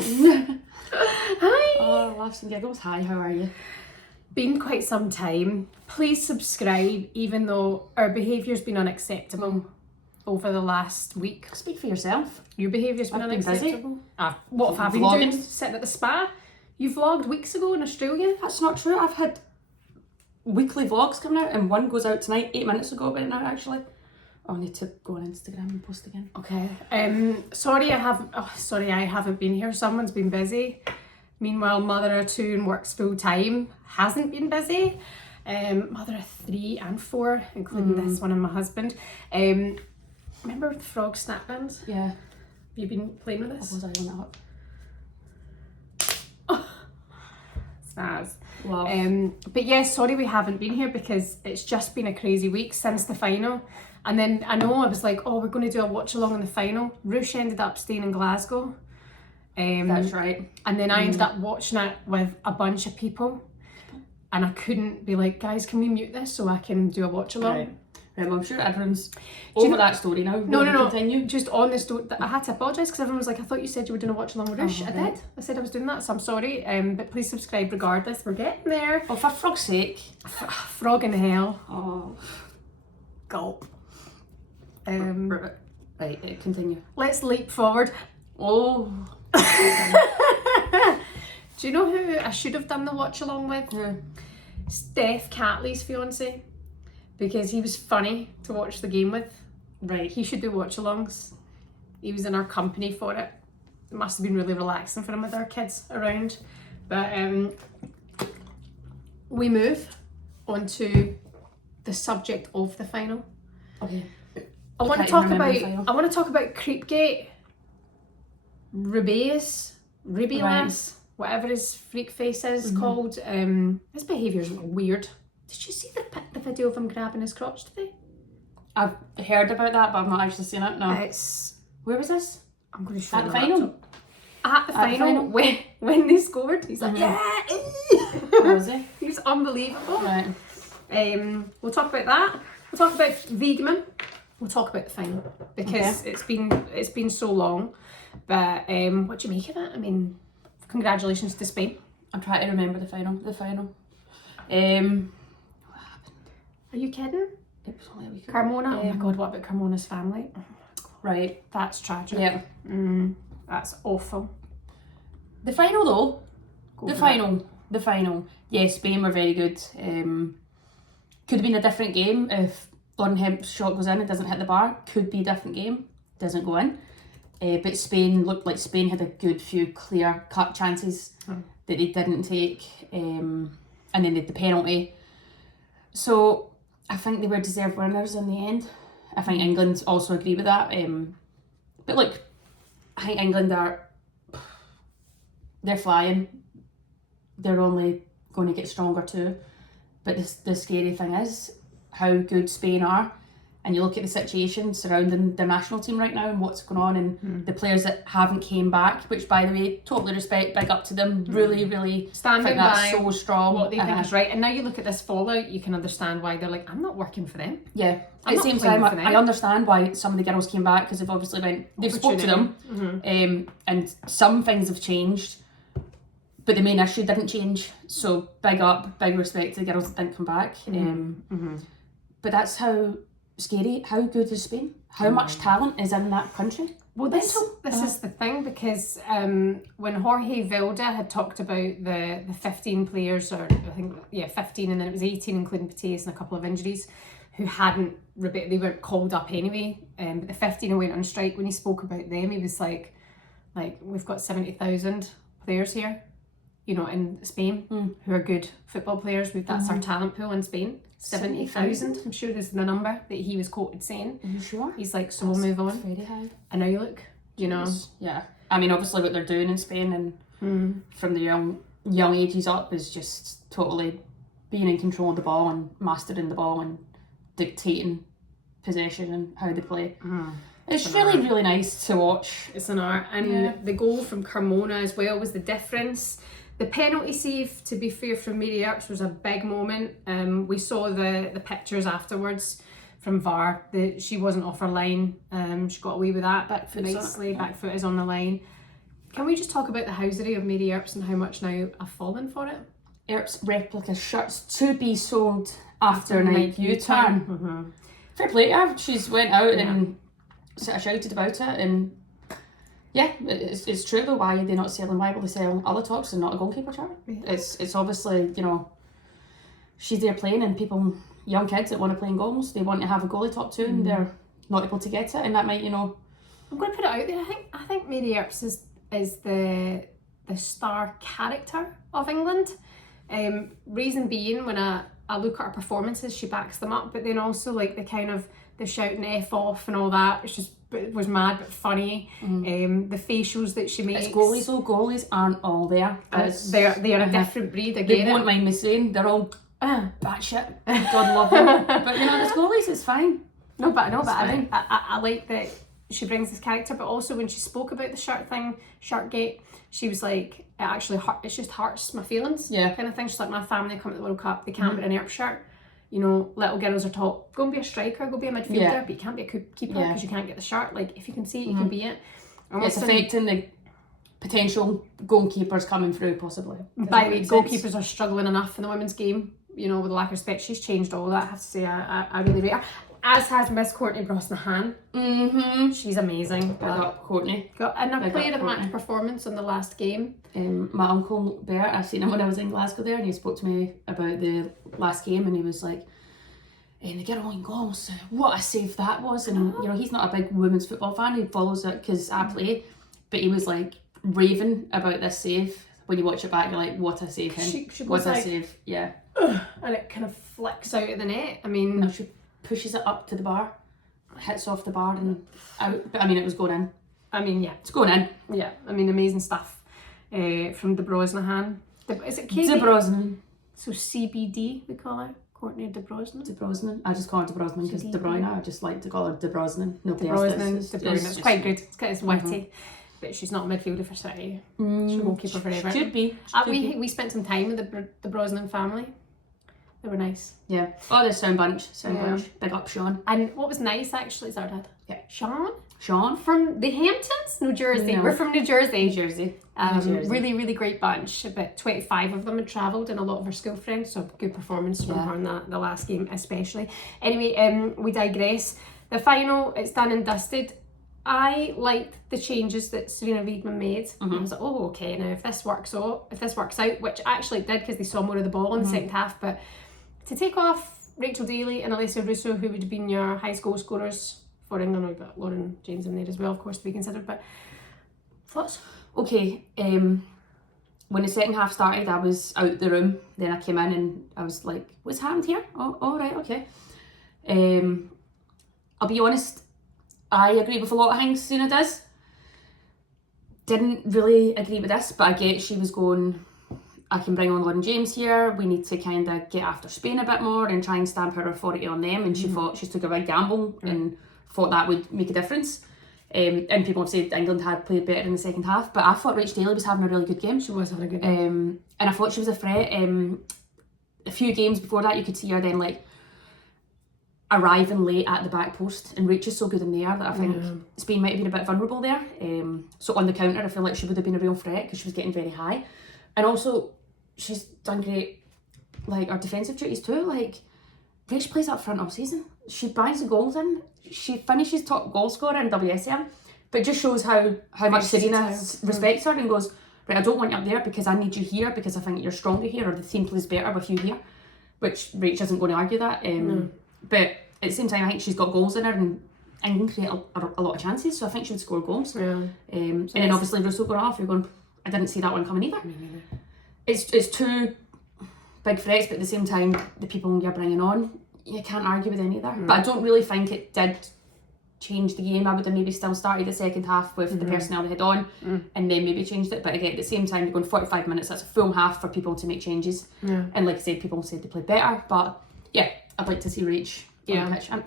yourself. Hi. Oh, laughs and giggles. Hi, how are you? Been quite some time. Please subscribe, even though our behaviour's been unacceptable over the last week. Speak for yourself. Your behaviour's been I've been unacceptable. busy. What have I been Vlogging. doing? Sitting at the spa? You vlogged weeks ago in Australia? That's not true. I've had weekly vlogs coming out, and one goes out tonight, 8 minutes ago about now actually. Oh, I need to go on Instagram and post again. Okay. Sorry I haven't been here. Someone's been busy. Meanwhile, mother of 2 and works full time, hasn't been busy. Mother of 3 and 4, including this one and my husband. Remember the frog snap bands? Yeah. Have you been playing with this? Was I on that up? Snaz. Wow. But yeah, sorry we haven't been here because it's just been a crazy week since the final. And then I know I was like, oh, we're going to do a watch along in the final. Roosh ended up staying in Glasgow. That's right. And then I ended up watching it with a bunch of people. And I couldn't be like, guys, can we mute this so I can do a watch along? Right. Well, I'm sure everyone's over that story now. No. Continue. Just on the story, I had to apologise because everyone was like, I thought you said you were doing a watch along with Roosh. I did. I said I was doing that, so I'm sorry. But please subscribe regardless. We're getting there. Oh, for frog's sake. Frog in hell. Oh. Gulp. Right, continue. Let's leap forward. Oh. Do you know who I should have done the watch along with? Yeah. Steph Catley's fiance, because he was funny to watch the game with. Right. He should do watch alongs. He was in our company for it. It must have been really relaxing for him with our kids around. But we move on to the subject of the final. Okay. I want to talk about Creepgate, Rubius, whatever his freak face is called. His behaviour is weird. Did you see the video of him grabbing his crotch today? I've heard about that, but I've not actually seen it. No. Where was this? I'm going to show At you the final. At the final, when they scored, he's like, yeah. Where was he? He's unbelievable. Right. We'll talk about that. We'll talk about Wiegman. We'll talk about the final because it's been so long. But what do you make of it? I mean, congratulations to Spain. I'm trying to remember the final. What happened? Are you kidding? It was only a week ago. Carmona. Oh my god, what about Carmona's family? Right. That's tragic. Yeah. That's awful. The final though. The final. Yeah, Spain were very good. Could have been a different game if Lauren Hemp's shot goes in and doesn't hit the bar. Could be a different game. Doesn't go in. But Spain looked like Spain had a good few clear cut chances that they didn't take. And then they had the penalty. So I think they were deserved winners in the end. I think England also agree with that. But look, I think England they're flying. They're only going to get stronger too. But the scary thing is how good Spain are. And you look at the situation surrounding their national team right now and what's going on and the players that haven't came back, which by the way, totally respect, big up to them. Really, really standing that's by so strong. What they think is right. And now you look at this fallout, you can understand why they're like, I'm not working for them. Yeah. I'm At the same time, I understand why some of the girls came back because they've obviously they've spoke to them and some things have changed, but the main issue didn't change. So big up, big respect to the girls that didn't come back. But that's how scary. How good is Spain? How much talent is in that country? Well, this is the thing because when Jorge Vilda had talked about the 15 players, or I think 15, and then it was 18 including Pates and a couple of injuries, who they weren't called up anyway. But the 15 who went on strike, when he spoke about them, he was like we've got 70,000 players here, in Spain who are good football players. That's our talent pool in Spain. 70,000, I'm sure is the number that he was quoted saying. Are you sure? He's like, so we'll move on. Very high. And now you look, Yeah. I mean, obviously what they're doing in Spain and from the young ages up is just totally being in control of the ball and mastering the ball and dictating possession and how they play. It's really, really nice to watch. It's an art. And the goal from Carmona as well was the difference. The penalty save, to be fair, from EARPS was a big moment. We saw the pictures afterwards from VAR. She wasn't off her line. She got away with that nicely. Back foot is on the line. Can we just talk about the housery of Mary Earps and how much now I've fallen for it? Earps replica shirts to be sold after night U-turn. Mm-hmm. Fair play to her. She's went out and sort of shouted about it, and yeah, it's true though. Why are they not selling? Why will they sell other tops and not a goalkeeper shirt? Yeah. It's obviously, you know, she's there playing, and people, young kids that want to play in goals, they want to have a goalie top too, and they're not able to get it, and that might, you know. I'm going to put it out there. I think Mary Earps is the star character of England. Reason being, when I look at her performances, she backs them up, but then also like the shouting F off and all that, it was mad but funny. The facials that she makes. It's goalies though. Goalies aren't all there. They are a different breed. I get they won't mind me saying they're all batshit. God love them. But you know, it's goalies. It's fine. I like that she brings this character, but also when she spoke about the shirt thing, Shirtgate, she was like, it just hurts my feelings. Yeah. Kind of thing. She's like, my family come to the World Cup, they can't wear an Earp shirt. You know, little girls are taught, go and be a striker, go be a midfielder, but you can't be a keeper because you can't get the shirt. Like, if you can see it, you can be it. And it's affecting the potential goalkeepers coming through, possibly. By the way, goalkeepers are struggling enough in the women's game, you know, with a lack of respect. She's changed all that, I have to say. I really rate her. As has Miss Courtney Brosnahan. She's amazing. Courtney. And a player of the match performance in the last game. My uncle Bert, I've seen him when I was in Glasgow there, and he spoke to me about the last game, and he was like, and they get all in goals. What a save that was. And you know, he's not a big women's football fan, he follows it because I play, but he was like raving about this save. When you watch it back, you're like, what a save. What a save. Yeah. And it kind of flicks out of the net. I mean, no, she pushes it up to the bar, hits off the bar and out. But I mean, it was going in. I mean, yeah. It's going in. Yeah, I mean, amazing stuff from De Brosnahan. Is it KB? De Brosnan. So CBD, we call her. Courtney De Brosnan. De Brosnan. I just call her De Brosnan because De Bruyne. I just like to call her De Brosnan. Nobody De Brosnan. It's quite good. It's witty. But she's not a midfielder for City. She won't keep her forever. Should be. We spent some time with the Brosnan family. They were nice. Yeah. Oh, they're sound bunch. Big up, Sean. And what was nice actually is our dad. Yeah. Sean from the Hamptons, New Jersey. No. We're from New Jersey. Really, really great bunch. About 25 of them had travelled, and a lot of our school friends. So good performance from her in the last game, especially. Anyway, we digress. The final, it's done and dusted. I liked the changes that Serena Wiedmann made. I was like, oh, okay, now if this works out, which actually it did because they saw more of the ball in the second half, but to take off Rachel Daly and Alessia Russo, who would have been your highest goal scorers for England, we've got Lauren James in there as well, of course, to be considered, but thoughts? Okay, when the second half started, I was out the room, then I came in and I was like, what's happened here? Oh, right, okay. I'll be honest, I agree with a lot of things Serena does. Didn't really agree with this, but I get she was going, I can bring on Lauren James here, we need to kind of get after Spain a bit more and try and stamp her authority on them, and she thought, she took a big gamble and thought that would make a difference. And people have said England had played better in the second half, but I thought Rachel Daly was having a really good game. She was having a good game. And I thought she was a threat. A few games before that, you could see her then like arriving late at the back post, and Rachel's so good in there that I think Spain might have been a bit vulnerable there. So on the counter, I feel like she would have been a real threat because she was getting very high. And also, she's done great, like, her defensive duties too. Like, Rach plays up front all season. She bangs the goals in. She finishes top goal scorer in WSM. But it just shows how much Serena respects her and goes, right, I don't want you up there because I need you here because I think you're stronger here, or the team plays better with you here. Which Rach isn't going to argue that. But at the same time, I think she's got goals in her, and England create a lot of chances, so I think she would score goals. Yeah. And then obviously Russo going off, you're going, I didn't see that one coming either. Me neither. It's two big threats, but at the same time, the people you're bringing on, you can't argue with any of that. But I don't really think it did change the game. I would have maybe still started the second half with the personnel they had on, and then maybe changed it. But again, at the same time, you're going 45 minutes, that's a full half for people to make changes. Yeah. And like I said, people said they played better, but yeah, I'd like to see Rach on the pitch. And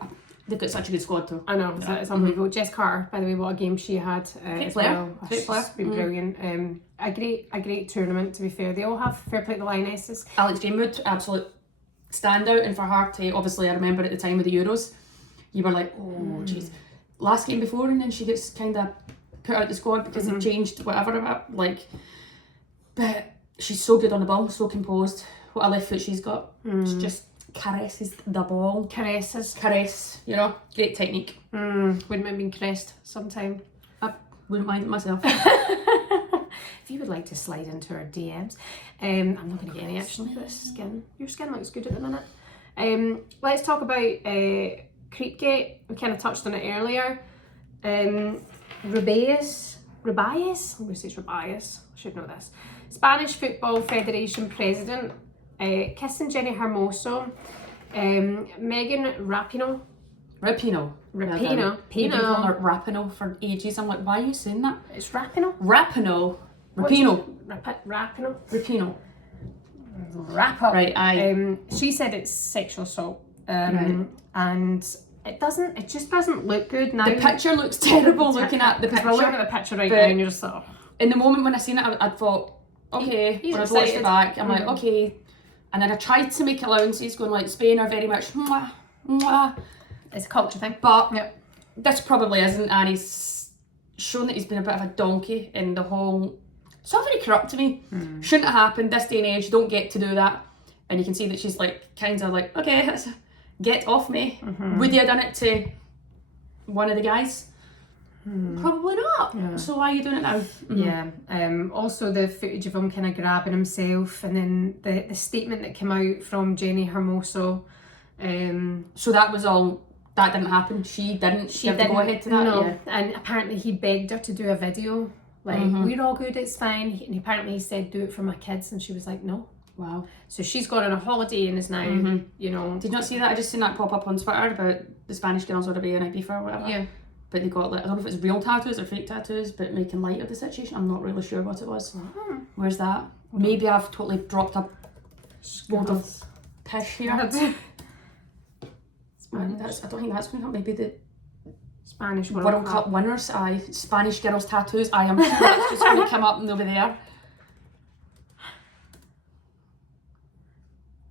they've got such a good squad too. I know, it's unbelievable. Jess Carter, by the way, what a game she had as well. Great player. She's been brilliant. A great tournament, to be fair. They all have fair play to the Lionesses. Alex Greenwood, absolute standout, and for her to, obviously I remember at the time of the Euros, you were like, oh jeez, last game before, and then she gets kind of put out the squad because they've changed whatever about, like, but she's so good on the ball, so composed. What a left foot she's got. She just caresses the ball. Caress, you know, great technique. Wouldn't mind being caressed sometime. I wouldn't mind it myself. If you would like to slide into our DMs, I'm not going to get any actually for this skin. Your skin looks good at the minute. Let's talk about Creepgate. We kind of touched on it earlier. Rubias? I'm going to say it's Rubias. I should know this. Spanish Football Federation President, kissing Jenny Hermoso. Megan Rapinoe. Rapinoe. You've been calling her Rapinoe for ages. I'm like, why are you saying that? It's Rapinoe. Rapinoe. Right, aye. She said it's sexual assault. And it just doesn't look good now. The picture looks terrible looking at the picture. We're looking at the picture right now and you're just like, oh. In the moment when I seen it, I thought, okay, when I watched it back, I'm like, okay. And then I tried to make allowances, going like, Spain are very much, mwah, mwah. It's a culture thing. But this probably isn't, and he's shown that he's been a bit of a donkey in the whole, it's not very corrupt to me. Shouldn't have happened, this day and age, don't get to do that. And you can see that she's like, kind of like, okay, get off me. Would you have done it to one of the guys? Probably not. Yeah. So why are you doing it now? Yeah. Also the footage of him kind of grabbing himself, and then the statement that came out from Jenny Hermoso. So that was all. That didn't happen. She didn't go ahead to that. No. Yeah. And apparently he begged her to do a video. Like, we're all good, it's fine. And apparently he said, do it for my kids, and she was like, no. Wow. So she's gone on a holiday and is now, you know. Did you not see that? I just seen that pop up on Twitter about the Spanish girls or being Ibiza or whatever. Yeah. But they got, like, I don't know if it's real tattoos or fake tattoos, but making light of the situation. I'm not really sure what it was. Where's that? Maybe I've totally dropped a load of pish here. I don't think that's going to maybe the Spanish World Cup winners. Aye, Spanish girls tattoos. I am sure that's just going to come up and they'll be there.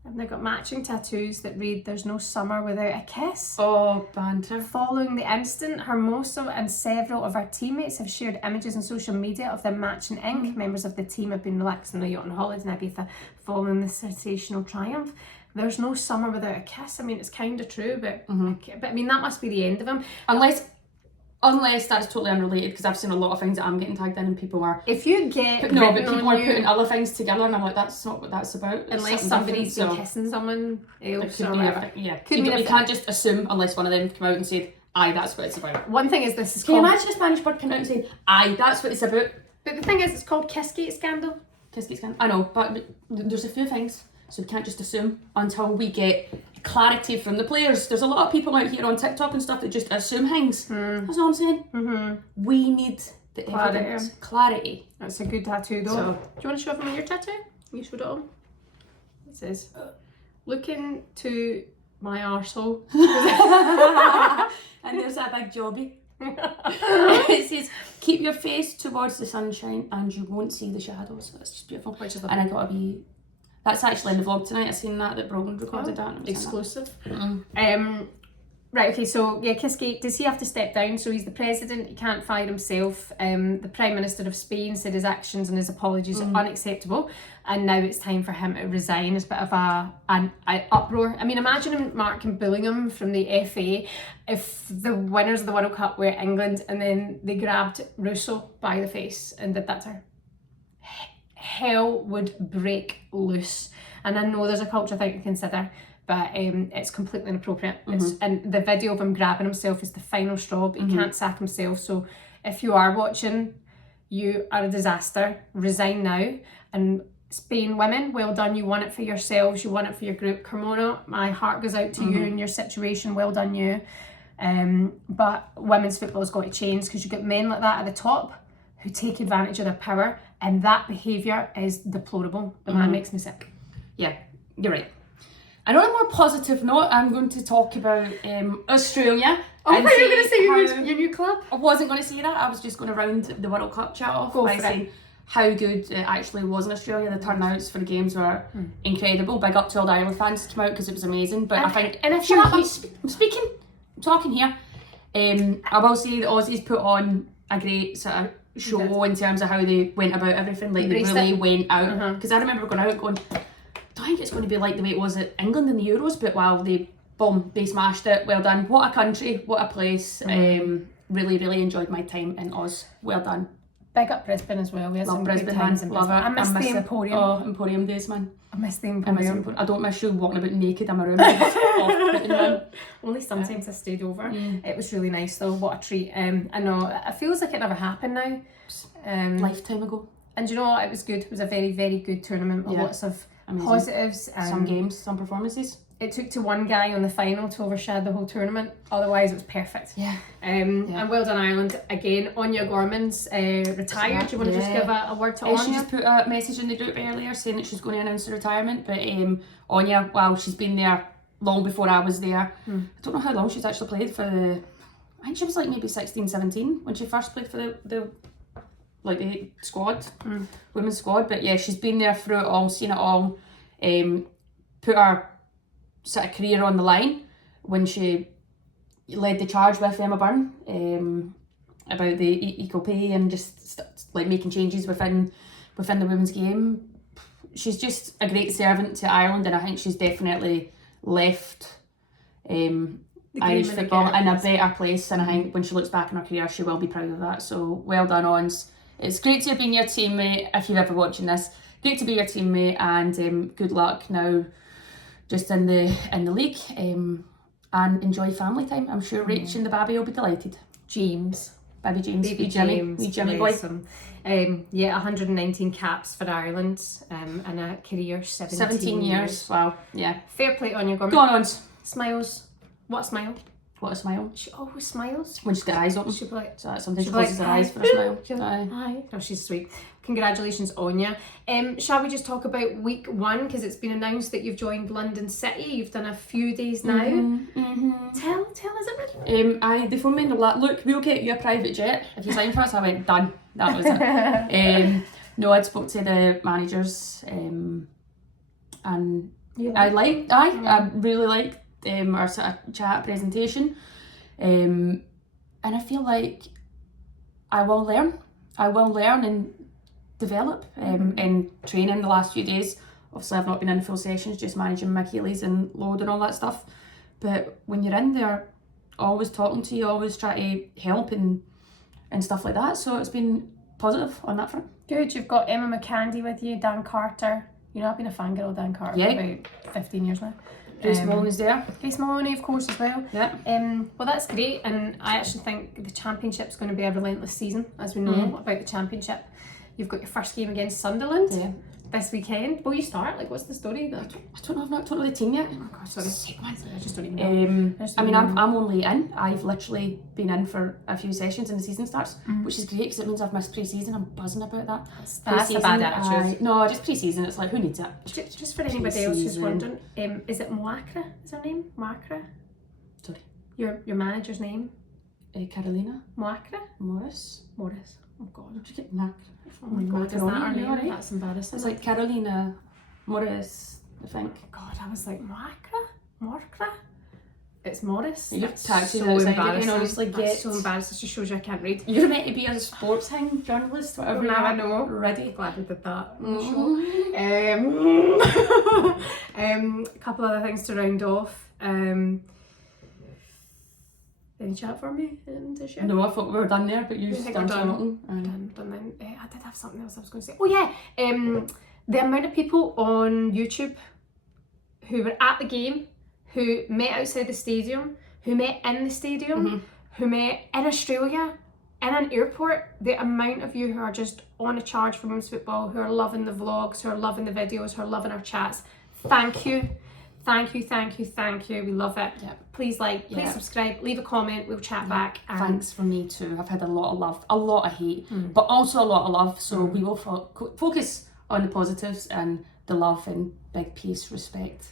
And they've got matching tattoos that read, "There's no summer without a kiss." Oh, banter. Following the incident, Hermoso and several of her teammates have shared images on social media of them matching ink. Members of the team have been relaxing on a yacht on holiday in Ibiza following the sensational triumph. There's no summer without a kiss. I mean, it's kind of true, but I mean, that must be the end of him. Unless that's totally unrelated, because I've seen a lot of things that I'm getting tagged in and people are... If you get... But people are putting other things together and I'm like, that's not what that's about. Unless somebody's been kissing someone else or whatever. You can't just assume unless one of them come out and said, aye, that's what it's about. One thing is this is Can you imagine a Spanish bird coming out and saying, aye, that's what it's about? But the thing is, it's called Kissgate Scandal. Kissgate Scandal. I know, but there's a few things. So we can't just assume until we get clarity from the players. There's a lot of people out here on TikTok and stuff that just assume things. That's all I'm saying. We need the evidence. Clarity. That's a good tattoo though. So, do you want to show them your tattoo? You showed it on. It says, "Looking to my arsehole." And there's that big jobby. It says, "Keep your face towards the sunshine and you won't see the shadows." That's just beautiful. Which is and I gotta be... That's actually in the vlog tonight. I seen that Brogan recorded that. Exclusive. Right, okay, so yeah, Kissgate, does he have to step down? So he's the president, he can't fire himself. The Prime Minister of Spain said his actions and his apologies are unacceptable, and now it's time for him to resign. It's a bit of an uproar. I mean, imagine Mark and Bullingham from the FA if the winners of the World Cup were England and then they grabbed Russo by the face and did that to her. Hell would break loose. And I know there's a culture thing to consider, but it's completely inappropriate. And the video of him grabbing himself is the final straw, but he can't sack himself. So if you are watching, you are a disaster. Resign now. And Spain women, well done. You won it for yourselves. You won it for your group. Carmona, my heart goes out to you in your situation. Well done you. But women's football has got to change, because you get men like that at the top who take advantage of their power, and that behaviour is deplorable. The man makes me sick. Yeah, you're right. And on a more positive note, I'm going to talk about Australia. Oh, I thought you were going to say your new club. I wasn't going to say that. I was just going to round the World Cup chat off by saying how good it actually was in Australia. The turnouts for the games were incredible. Big up to all the Ireland fans to come out, because it was amazing. But I think... And if I'm talking here. I will say the Aussies put on a great sort of show in terms of how they went about everything. Like, they really went out. Because I remember going out going, I don't think it's going to be like the way it was at England in the Euros, but wow, they smashed it. Well done. What a country, what a place. Really, really enjoyed my time in Oz. Well done. Big up Brisbane as well. We had Love some Brisbane, good times in love Brisbane. it. I miss the Emporium. Oh, Emporium days, man. I miss the I Emporium. don't miss you walking about naked in my room. Off-putting, man. Only sometimes I stayed over. It was really nice though. What a treat. I know it feels like it never happened now. Lifetime ago. And you know what? It was good. It was a very, very good tournament with lots of positives. Some games, some performances. It took to one guy on the final to overshadow the whole tournament. Otherwise, it was perfect. Yeah. And well done, Ireland. Again, Anya Gorman's retired. Do you want to just give a word to Anya? She just put a message in the group earlier saying that she's going to announce her retirement. But Anya, wow, she's been there long before I was there. I don't know how long she's actually played for the... I think she was like maybe 16, 17 when she first played for the squad, women's squad. But yeah, she's been there through it all, seen it all. Put her sort of career on the line when she led the charge with Emma Byrne about the equal pay and just like making changes within the women's game. She's just a great servant to Ireland, and I think she's definitely left Irish football in a better place, and I think when she looks back in her career she will be proud of that. So well done, Ons. It's great to have been your teammate. If you're ever watching this, great to be your teammate, and good luck now just in the league, and enjoy family time. I'm sure Rach and the baby will be delighted. Baby James, wee Jimmy boy. 119 caps for Ireland, and a career 17 years. Wow, yeah. Fair play on your Gorman. Go on, Ons. Smiles. What a smile. What a smile. She always smiles. When she's got her eyes open. She'll be like, so sometimes she closes her eyes for a smile. Hi. Oh, she's sweet. Congratulations, Anya. Shall we just talk about week 1, because it's been announced that you've joined London City. You've done a few days now. Tell us everything. They phoned me and they were like, look, we'll get you a private jet if you sign for us. I went, done. That was it. No, I'd spoke to the managers, and I really liked our sort of chat presentation, and I feel like I will learn and develop in training the last few days. Obviously I've not been in full sessions, just managing my Achilles and load and all that stuff, but when you're in there, always talking to you, always try to help and stuff like that, so it's been positive on that front. Good. You've got Emma McCandy with you, Dan Carter. You know, I've been a fangirl of Dan Carter for about 15 years now. Grace Maloney's there. Grace Maloney, of course, as well. Yeah. Well, that's great, and I actually think the championship's going to be a relentless season, as we know about the championship. You've got your first game against Sunderland this weekend. Will you start? Like, what's the story? I don't know. I've not told the team yet. Oh God, sorry. I just don't even know. I'm only in. I've literally been in for a few sessions and the season starts, which is great because it means I've missed pre-season. I'm buzzing about that. That's a bad attitude. No, just pre-season. It's like, who needs it? Just for anybody else who's wondering, is it Moakra? Is her name Moakra? Sorry. Your manager's name? Carolina. Moakra? Morris. Oh God. Did you get Mac? Oh my God, is that her name? Right? That's embarrassing. It's like Carolina Morris, I think. God, I was like, Moakra? It's Morris. You're taxi so embarrassing. Obviously That's so embarrassing. It just shows you I can't read. You're meant to be a sports journalist, whatever. Now I know. Ready. Glad we did that. A couple other things to round off. Any chat for me? No, I thought we were done there, but you done something. Done then. I did have something else I was going to say. Oh yeah, the amount of people on YouTube who were at the game, who met outside the stadium, who met in the stadium, who met in Australia, in an airport, the amount of you who are just on a charge for women's football, who are loving the vlogs, who are loving the videos, who are loving our chats, thank you. Thank you. We love it. Yep. Please please subscribe, leave a comment, we'll chat back. And thanks from me too. I've had a lot of love, a lot of hate, but also a lot of love. So we will focus on the positives and the love and big peace, respect.